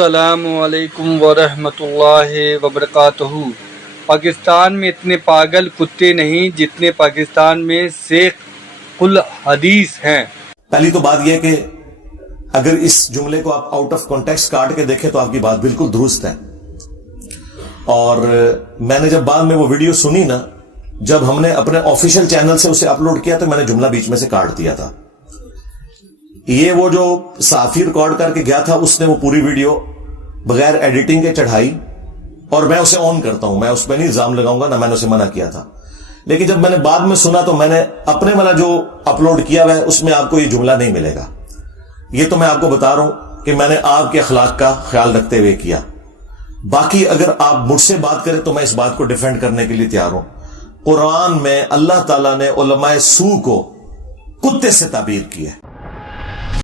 السلام علیکم ورحمۃ اللہ وبرکاتہ۔ پاکستان میں اتنے پاگل کتے نہیں جتنے پاکستان میں شیخ الحدیث ہیں۔ پہلی تو بات یہ کہ اگر اس جملے کو آپ آؤٹ آف کانٹیکسٹ کاٹ کے دیکھیں تو آپ کی بات بالکل درست ہے، اور میں نے جب بعد میں وہ ویڈیو سنی نا، جب ہم نے اپنے آفیشیل چینل سے اسے اپلوڈ کیا تو میں نے جملہ بیچ میں سے کاٹ دیا تھا۔ یہ وہ جو صحافی ریکارڈ کر کے گیا تھا، اس نے وہ پوری ویڈیو بغیر ایڈیٹنگ کے چڑھائی، اور میں اسے آن کرتا ہوں، میں اس پہ نہیں الزام لگاؤں گا، نہ میں نے اسے منع کیا تھا، لیکن جب میں نے بعد میں سنا تو میں نے اپنے والا جو اپلوڈ کیا ہوا ہے اس میں آپ کو یہ جملہ نہیں ملے گا۔ یہ تو میں آپ کو بتا رہا ہوں کہ میں نے آپ کے اخلاق کا خیال رکھتے ہوئے کیا۔ باقی اگر آپ مجھ سے بات کریں تو میں اس بات کو ڈیفینڈ کرنے کے لیے تیار ہوں۔ قرآن میں اللہ تعالیٰ نے علماء سوء کو کتے سے تعبیر کی ہے۔